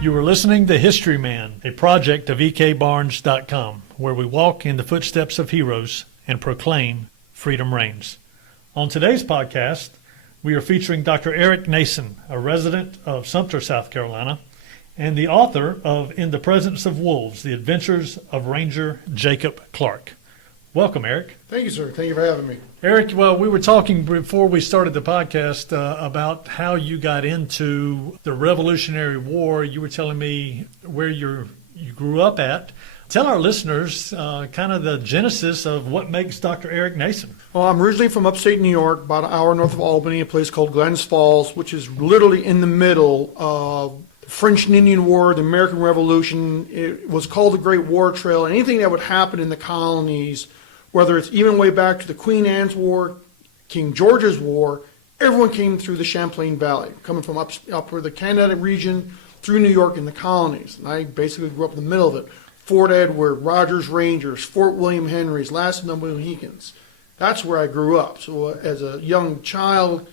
You are listening to Historyman, a project of ekbarnes.com, where we walk in the footsteps of heroes and proclaim freedom reigns. On today's podcast, we are featuring Dr. Erick Nason, a resident of Sumter, South Carolina, and the author of In the Presence of Wolves, The Adventures of Ranger Jacob Clark. Welcome, Erick. Thank you, sir. Thank you for having me. Erick, well, we were talking before we started the podcast about how you got into the Revolutionary War. You were telling me where you grew up at. Tell our listeners kind of the genesis of what makes Dr. Erick Nason. Well, I'm originally from upstate New York, about an hour north of Albany, a place called Glens Falls, which is literally in the middle of the French and Indian War, the American Revolution. It was called the Great War Trail. Anything that would happen in the colonies, whether it's even way back to the Queen Anne's War, King George's War, everyone came through the Champlain Valley, coming from up where the Canada region through New York and the colonies. And I basically grew up in the middle of it. Fort Edward, Rogers Rangers, Fort William Henry's, Last of the Mohicans. That's where I grew up. So as a young child,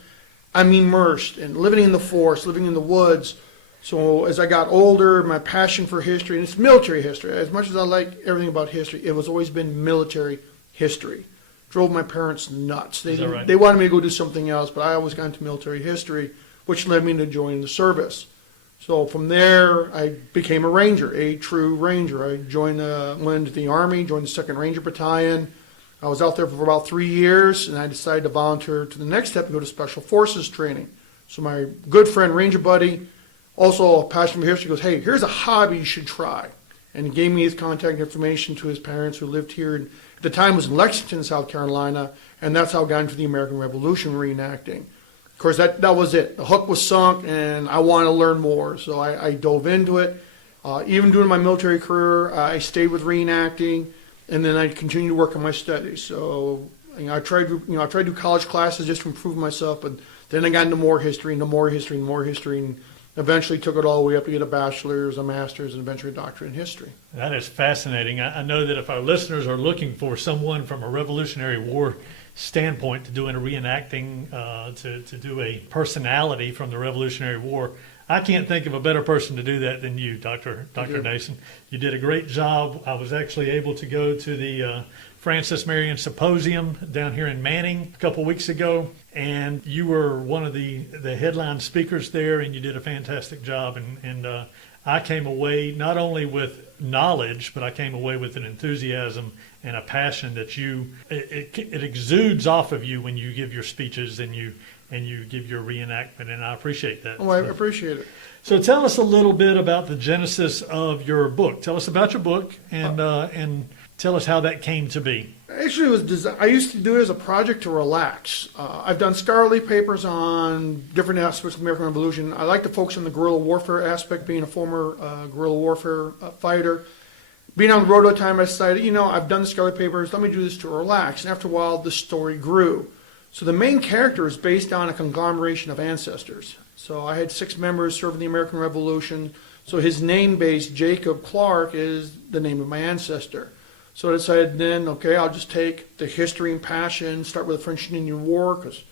I'm immersed and living in the forest, living in the woods. So as I got older, my passion for history, and it's military history. As much as I like everything about history, it was always been military history. Drove my parents nuts. They wanted me to go do something else, but I always got into military history, which led me to join the service. So from there, I became a ranger, a true ranger. I went into the Army, joined the 2nd Ranger Battalion. I was out there for about 3 years, and I decided to volunteer to the next step and go to Special Forces training. So my good friend, Ranger Buddy, also a passion for history, goes, hey, here's a hobby you should try. And he gave me his contact information to his parents who lived here. And at the time, it was in Lexington, South Carolina, and that's how I got into the American Revolution reenacting. Of course, that was it. The hook was sunk, and I wanted to learn more, so I dove into it. Even during my military career, I stayed with reenacting, and then I continued to work on my studies. So I tried to do college classes just to improve myself, but then I got into more history, and eventually took it all the way up to get a bachelor's, a master's, and eventually a doctorate in history. That is fascinating. I know that if our listeners are looking for someone from a Revolutionary War standpoint to do a reenacting, to do a personality from the Revolutionary War, I can't think of a better person to do that than you, Dr. Nason. You did a great job. I was actually able to go to the Francis Marion Symposium down here in Manning a couple weeks ago, and you were one of the headline speakers there, and you did a fantastic job. And I came away not only with knowledge, but I came away with an enthusiasm and a passion that it exudes off of you when you give your speeches and you give your reenactment, and I appreciate that. Oh, I appreciate it. So tell us a little bit about the genesis of your book. Tell us about your book and tell us how that came to be. Actually, it was I used to do it as a project to relax. I've done scholarly papers on different aspects of the American Revolution. I like to focus on the guerrilla warfare aspect, being a former guerrilla warfare fighter. Being on the road all the time, I decided, I've done the scholarly papers, let me do this to relax. And after a while, the story grew. So the main character is based on a conglomeration of ancestors. So I had 6 members serve in the American Revolution. So his name base, Jacob Clark, is the name of my ancestor. So I decided then, okay, I'll just take the history and passion, start with the French and Indian War, because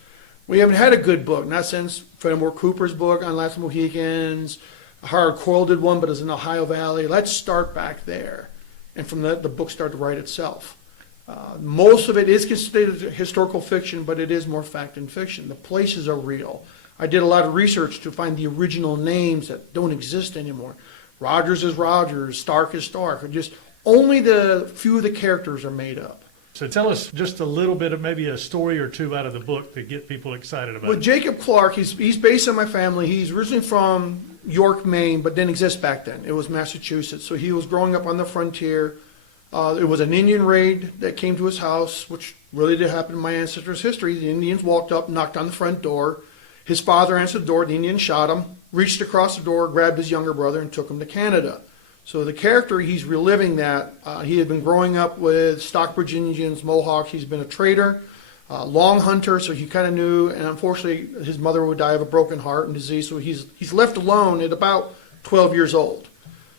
we haven't had a good book, not since Fenimore Cooper's book on Last of the Mohicans. Howard Coyle did one, but it's in Ohio Valley. Let's start back there. And from that, the book started to write itself. Most of it is considered historical fiction, but it is more fact than fiction. The places are real. I did a lot of research to find the original names that don't exist anymore. Rogers is Rogers, Stark is Stark, or just only the few of the characters are made up. So tell us just a little bit of maybe a story or two out of the book to get people excited about it. Jacob Clark, he's based on my family. He's originally from York, Maine, but didn't exist back then. It was Massachusetts. So he was growing up on the frontier. It was an Indian raid that came to his house, which really did happen in my ancestors' history. The Indians walked up, knocked on the front door. His father answered the door. The Indians shot him, reached across the door, grabbed his younger brother, and took him to Canada. So the character, he's reliving that. He had been growing up with Stockbridge Indians, Mohawks. He's been a trader, long hunter, so he kind of knew. And unfortunately, his mother would die of a broken heart and disease. So he's left alone at about 12 years old.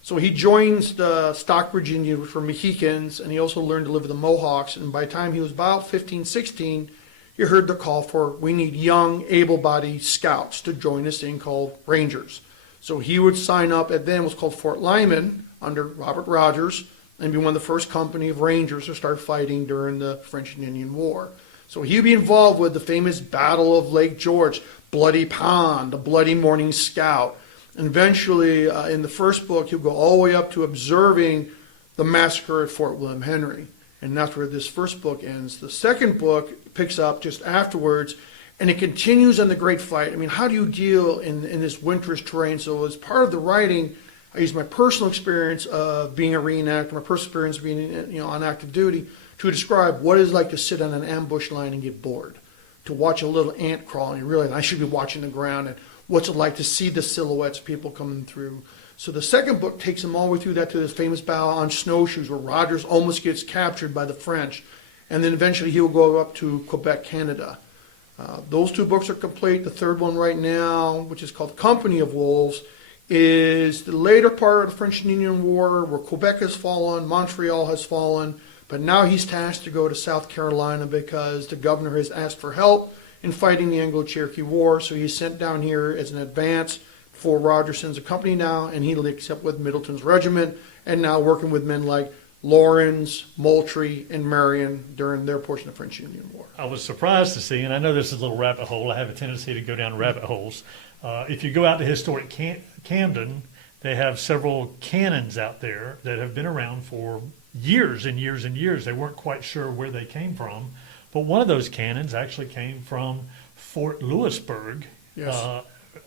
So he joins the Stockbridge Indians, which were Mohicans, and he also learned to live with the Mohawks. And by the time he was about 15, 16, he heard the call for, we need young, able-bodied scouts to join this thing called Rangers. So he would sign up at then what's called Fort Lyman under Robert Rogers and be one of the first company of Rangers to start fighting during the French and Indian War. So he'd be involved with the famous Battle of Lake George, Bloody Pond, the Bloody Morning Scout. And eventually, in the first book, he'll go all the way up to observing the massacre at Fort William Henry. And that's where this first book ends. The second book picks up just afterwards, and it continues on the Great Fight. I mean, how do you deal in this winter's terrain? So as part of the writing, I use my personal experience of being a reenactor, my personal experience of being on active duty, to describe what it's like to sit on an ambush line and get bored, to watch a little ant crawl and you realize I should be watching the ground, and what's it like to see the silhouettes of people coming through. So the second book takes them all the way through that to this famous battle on snowshoes where Rogers almost gets captured by the French, and then eventually he will go up to Quebec, Canada. Those two books are complete. The third one right now, which is called Company of Wolves, is the later part of the French and Indian War where Quebec has fallen, Montreal has fallen, but now he's tasked to go to South Carolina because the governor has asked for help in fighting the Anglo-Cherokee War, so he's sent down here as an advance before Rogers sends a company now, and he links up with Middleton's regiment, and now working with men like Lawrence, Moultrie, and Marion during their portion of the French Indian War. I was surprised to see, and I know this is a little rabbit hole. I have a tendency to go down rabbit holes. If you go out to historic Camden, they have several cannons out there that have been around for years and years and years. They weren't quite sure where they came from, but one of those cannons actually came from Fort Louisburg, Yes.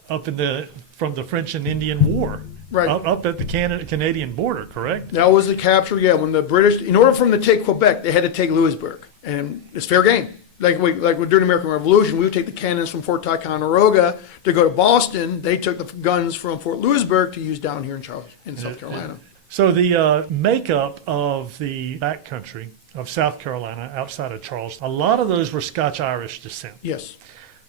From the French and Indian War, Right. up at the Canadian border, correct? That was the capture, yeah, when the British, in order for them to take Quebec, they had to take Louisburg. And it's fair game. Like during the American Revolution, we would take the cannons from Fort Ticonderoga to go to Boston. They took the guns from Fort Louisburg to use down here in South Carolina. So the makeup of the backcountry of South Carolina outside of Charleston, a lot of those were Scotch-Irish descent. Yes.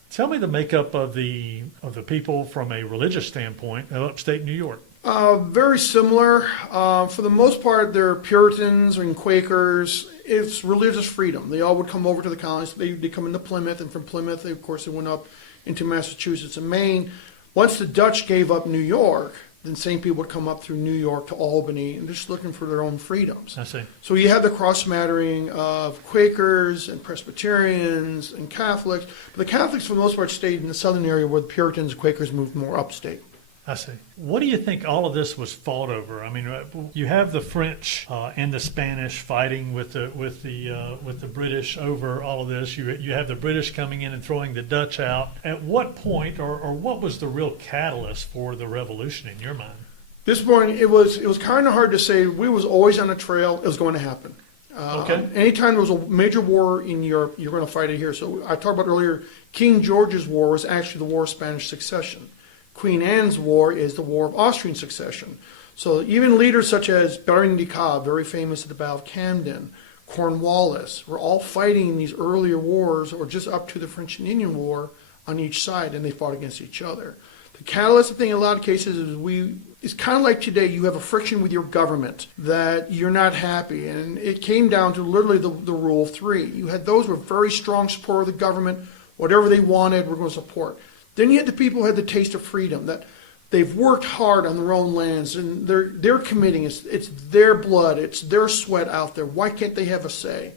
Tell me the makeup of the people from a religious standpoint of upstate New York. Very similar. For the most part, they're Puritans and Quakers. It's religious freedom. They all would come over to the colonies. They come into Plymouth, and from Plymouth, they went up into Massachusetts and Maine. Once the Dutch gave up New York, then same people would come up through New York to Albany and just looking for their own freedoms. I see. So you have the cross-smattering of Quakers and Presbyterians and Catholics. But the Catholics, for the most part, stayed in the southern area where the Puritans and Quakers moved more upstate. I see. What do you think all of this was fought over? I mean, you have the French and the Spanish fighting with the British over all of this. You have the British coming in and throwing the Dutch out. At what point, or what was the real catalyst for the revolution in your mind? This point, it was kind of hard to say. We was always on a trail. It was going to happen. Okay. Anytime there was a major war in Europe, you're going to fight it here. So I talked about earlier, King George's War was actually the War of Spanish Succession. Queen Anne's War is the War of Austrian Succession. So even leaders such as Baron de Cobb, very famous at the Battle of Camden, Cornwallis, were all fighting in these earlier wars or just up to the French and Indian War on each side, and they fought against each other. The catalyst, I think, in a lot of cases is it's kind of like today, you have a friction with your government that you're not happy, and it came down to literally the rule of three. You had those who were very strong supporters of the government, whatever they wanted, we're going to support. Then you had the people who had the taste of freedom, that they've worked hard on their own lands, and they're committing. It's their blood, it's their sweat out there. Why can't they have a say?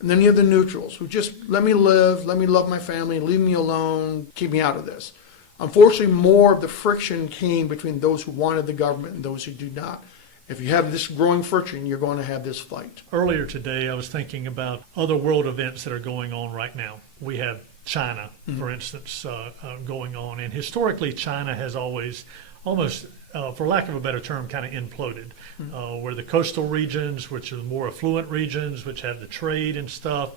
And then you have the neutrals, who just let me live, let me love my family, leave me alone, keep me out of this. Unfortunately, more of the friction came between those who wanted the government and those who do not. If you have this growing friction, you're going to have this fight. Earlier today, I was thinking about other world events that are going on right now. We have China, for instance, going on. And historically, China has always almost, for lack of a better term, kind of imploded. Where the coastal regions, which are the more affluent regions, which have the trade and stuff,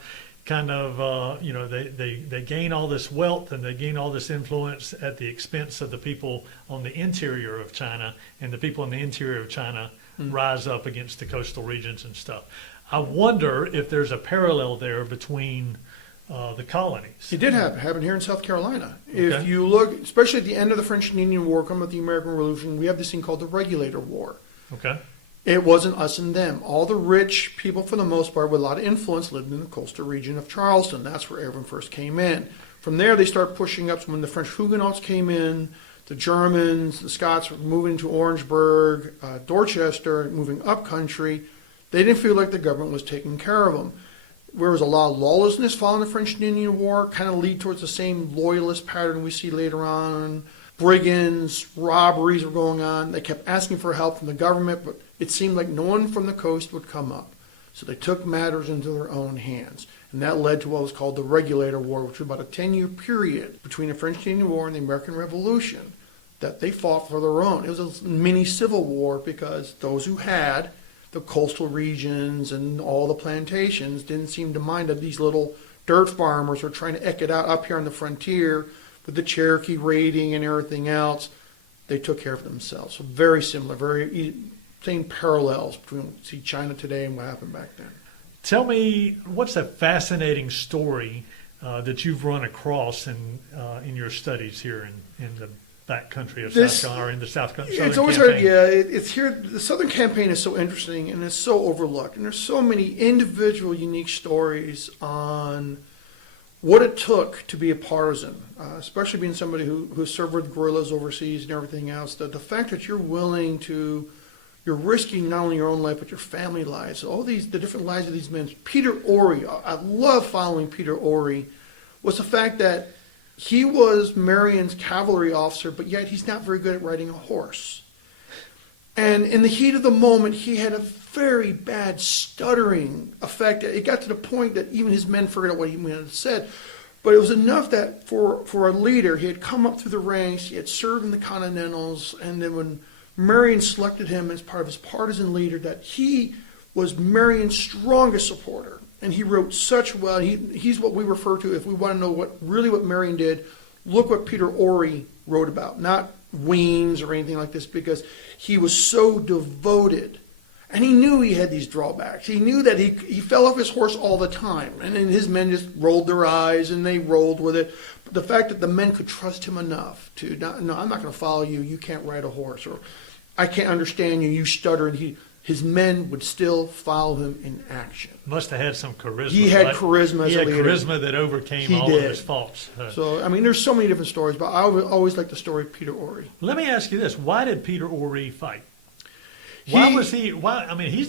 kind of, they gain all this wealth and they gain all this influence at the expense of the people on the interior of China, and the people in the interior of China rise up against the coastal regions and stuff. I wonder if there's a parallel there between the colonies. It did happen here in South Carolina. Okay. If you look, especially at the end of the French and Indian War, coming with the American Revolution, we have this thing called the Regulator War. Okay. It wasn't us and them. All the rich people, for the most part, with a lot of influence, lived in the coastal region of Charleston. That's where everyone first came in. From there, they start pushing up. So when the French Huguenots came in, the Germans, the Scots were moving to Orangeburg, Dorchester, moving up country. They didn't feel like the government was taking care of them. There was a lot of lawlessness following the French and Indian War, kind of lead towards the same loyalist pattern we see later on. Brigands, robberies were going on. They kept asking for help from the government, but it seemed like no one from the coast would come up. So they took matters into their own hands. And that led to what was called the Regulator War, which was about a 10-year period between the French and Indian War and the American Revolution that they fought for their own. It was a mini civil war because those who had the coastal regions and all the plantations didn't seem to mind that these little dirt farmers were trying to eke it out up here on the frontier with the Cherokee raiding and everything else. They took care of themselves. So very similar, same parallels between China today and what happened back then. Tell me, what's a fascinating story that you've run across in your studies here in the back country of South Carolina, or in the Southern it's always campaign? hard, it's here. The Southern campaign is so interesting and it's so overlooked, and there's so many individual, unique stories on what it took to be a partisan, especially being somebody who served with guerrillas overseas and everything else. The fact that you're risking not only your own life but your family lives, the different lives of these men. Peter Ory, I love following Peter Ory, was the fact that he was Marion's cavalry officer, but yet he's not very good at riding a horse. And in the heat of the moment, he had a very bad stuttering effect. It got to the point that even his men forgot what he had said. But it was enough that for a leader, he had come up through the ranks, he had served in the Continentals, and then when Marion selected him as part of his partisan leader, that he was Marion's strongest supporter. And he wrote such well. He's what we refer to, if we want to know what Marion did, look what Peter Ory wrote about, not Weems or anything like this, because he was so devoted. And he knew he had these drawbacks. He knew that he fell off his horse all the time. And then his men just rolled their eyes and they rolled with it. But the fact that the men could trust him enough to, no, I'm not going to follow you. You can't ride a horse. Or I can't understand you. You stutter. And his men would still follow him in action. Must have had some charisma. He had charisma as a leader. He had charisma that overcame all of his faults. So, I mean, there's so many different stories, but I always like the story of Peter Ory. Let me ask you this. Why did Peter Ory fight? He's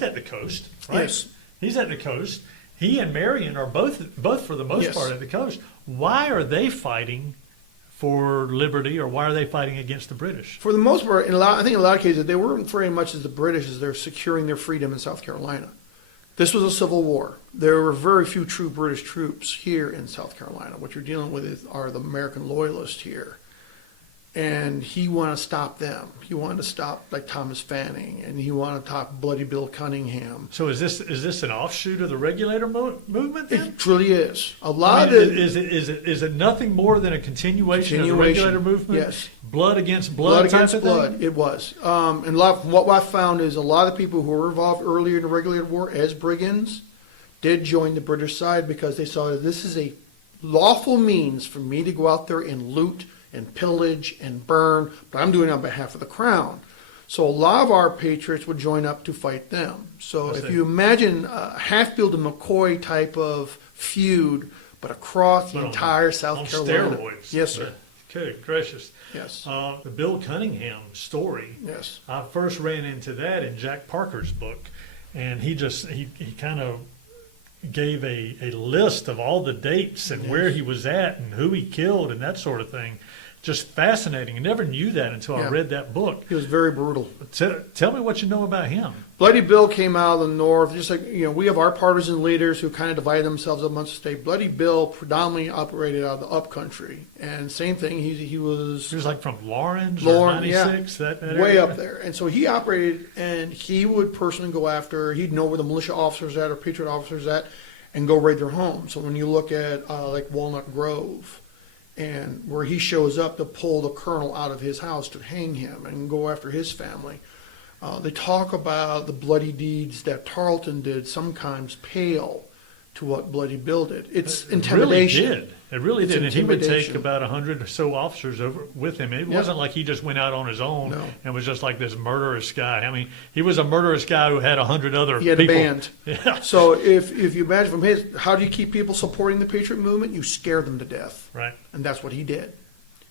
at the coast, right? Yes. He's at the coast. He and Marion are both for the most part at the coast. Why are they fighting for liberty, or why are they fighting against the British? For the most part, I think in a lot of cases, they weren't very much as the British as they're securing their freedom in South Carolina. This was a civil war. There were very few true British troops here in South Carolina. What you're dealing with are the American loyalists here. And he wanted to stop them. He wanted to stop like Thomas Fanning, and he wanted to stop Bloody Bill Cunningham. So is this an offshoot of the Regulator movement then? It truly is. Is it nothing more than a continuation of the Regulator movement? Yes. Blood against Blood type against of blood. thing? It was. And what I found is a lot of people who were involved earlier in the Regulator War as brigands did join the British side because they saw that this is a lawful means for me to go out there and loot and pillage and burn, but I'm doing it on behalf of the crown. So a lot of our patriots would join up to fight them. So if you imagine a Hatfield and McCoy type of feud, but across the entire South Carolina. Steroids. Yes, sir. Good gracious. Yes. The Bill Cunningham story. Yes. I first ran into that in Jack Parker's book, and he kind of gave a list of all the dates and where he was at and who he killed and that sort of thing. Just fascinating. I never knew that until I read that book. He was very brutal. Tell me what you know about him. Bloody Bill came out of the north, just like, we have our partisan leaders who kind of divide themselves amongst the state. Bloody Bill predominantly operated out of the upcountry. And same thing, he was like from Lawrence or 96, that way area? up there. And so he operated, and he would personally go after, he'd know where the militia officers at or patriot officers at, and go raid their homes. So when you look at like Walnut Grove, and where he shows up to pull the colonel out of his house to hang him and go after his family. They talk about the bloody deeds that Tarleton did sometimes pale to what Bloody Bill did. It's intimidation. It really did. And he would take intimidation. about 100 or so officers over with him. It wasn't like he just went out on his own and was just like this murderous guy. I mean, he was a murderous guy who had 100 other people. He had a band. Yeah. So if you imagine from how do you keep people supporting the Patriot movement? You scare them to death. Right. And that's what he did.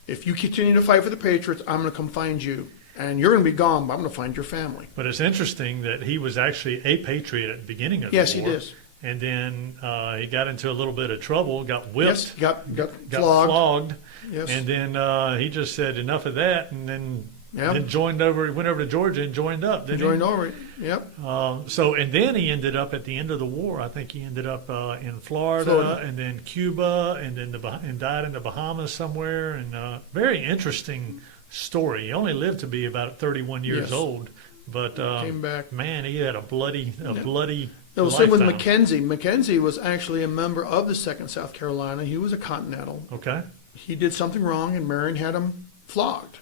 If you continue to fight for the Patriots, I'm going to come find you. And you're going to be gone, but I'm going to find your family. But it's interesting that he was actually a patriot at the beginning of the war. Yes, he is. And then he got into a little bit of trouble, got whipped, Yes, got flogged. Yes. And then he just said enough of that, and then Yep. went over to Georgia and joined up, didn't Joined he? over. Yep. And then he ended up at the end of the war. I think he ended up in Florida, Florida. and then Cuba, and then and died in the Bahamas somewhere. And very interesting story. He only lived to be about 31 years Yes. old, but Came back. man, he had a bloody It was same with lifetime. Mackenzie. Mackenzie was actually a member of the 2nd South Carolina. He was a Continental. Okay. He did something wrong, and Marion had him flogged.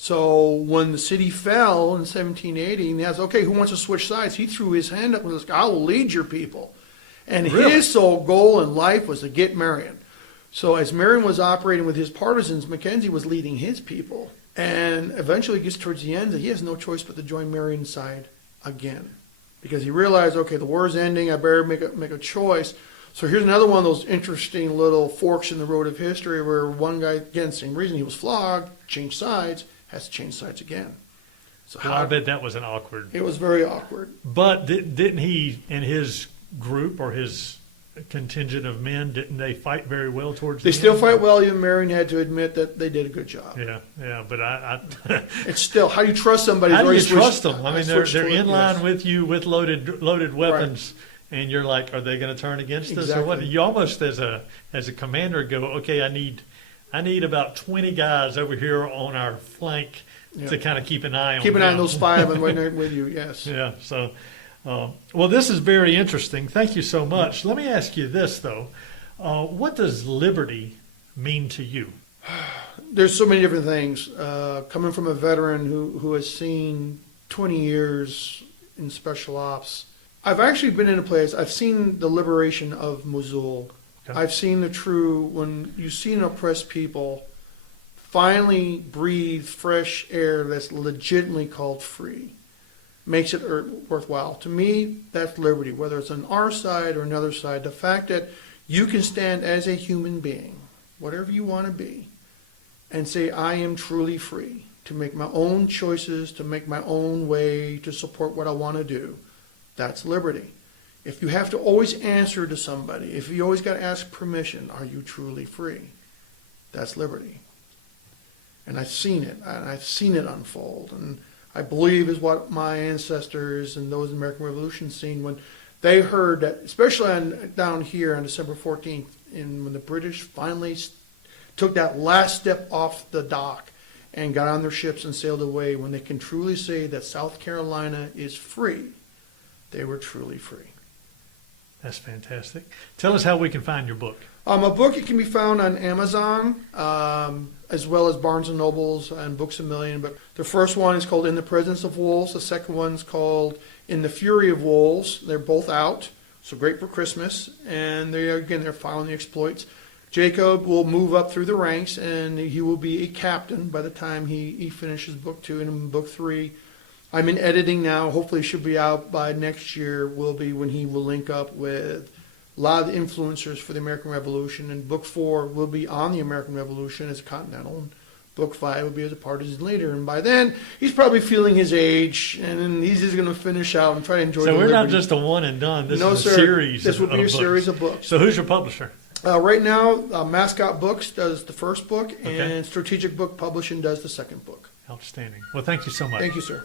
So when the city fell in 1780, and he asked, okay, who wants to switch sides? He threw his hand up and was like, I will lead your people. And Really? his sole goal in life was to get Marion. So as Marion was operating with his partisans, Mackenzie was leading his people. And eventually gets towards the end, and he has no choice but to join Marion's side again. Because he realized, okay, the war is ending, I better make a choice. So here's another one of those interesting little forks in the road of history where one guy, again, same reason, he was flogged, changed sides, has to change sides again. So Well, I bet that was an awkward. it was very awkward. But didn't he and his group or his contingent of men, didn't they fight very well towards They the still end? fight well. Even Marion had to admit that they did a good job. Yeah, but I It's still, how do you trust somebody? how do who's you already trust switched- them? I mean, switched they're to it, in line yes. with you with loaded weapons, and you're like, are they going to turn against us or what? Exactly. You almost as a commander go, okay, I need about 20 guys over here on our flank Yeah. to kind of keep an eye on. Keep an eye on them. those 5 and right there with you, yes. Yeah. So, well, this is very interesting. Thank you so much. Let me ask you this though: what does liberty mean to you? There's so many different things. Coming from a veteran who has seen 20 years in special ops, I've actually been in a place, I've seen the liberation of Mosul. Okay. I've seen the true, when you see an oppressed people finally breathe fresh air that's legitimately called free, makes it worthwhile. To me, that's liberty, whether it's on our side or another side. The fact that you can stand as a human being, whatever you want to be, and say, I am truly free to make my own choices, to make my own way, to support what I want to do. That's liberty. If you have to always answer to somebody, if you always got to ask permission, are you truly free? That's liberty. And I've seen it, and I've seen it unfold. And I believe is what my ancestors and those in the American Revolution seen when they heard that, especially down here on December 14th, when the British finally took that last step off the dock and got on their ships and sailed away, when they can truly say that South Carolina is free, they were truly free. That's fantastic. Tell us how we can find your book. A book, it can be found on Amazon, as well as Barnes & Nobles and Books A Million. But the first one is called In the Presence of Wolves. The second one's called In the Fury of Wolves. They're both out, so great for Christmas. And they're following the exploits. Jacob will move up through the ranks, and he will be a captain by the time he finishes book 2. And in book 3, I'm in editing now. Hopefully it should be out by next year, will be when he will link up with a lot of the influencers for the American Revolution. And book 4 will be on the American Revolution as a Continental. And book 5 will be as a partisan leader. And by then, he's probably feeling his age, and then he's just going to finish out and try to enjoy So the we're not liberty. just a one and done. This No, is a sir. series. This will be a books. series of books. So who's your publisher? Right now, Mascot Books does the first book, Okay. and Strategic Book Publishing does the second book. Outstanding. Well, thank you so much. Thank you, sir.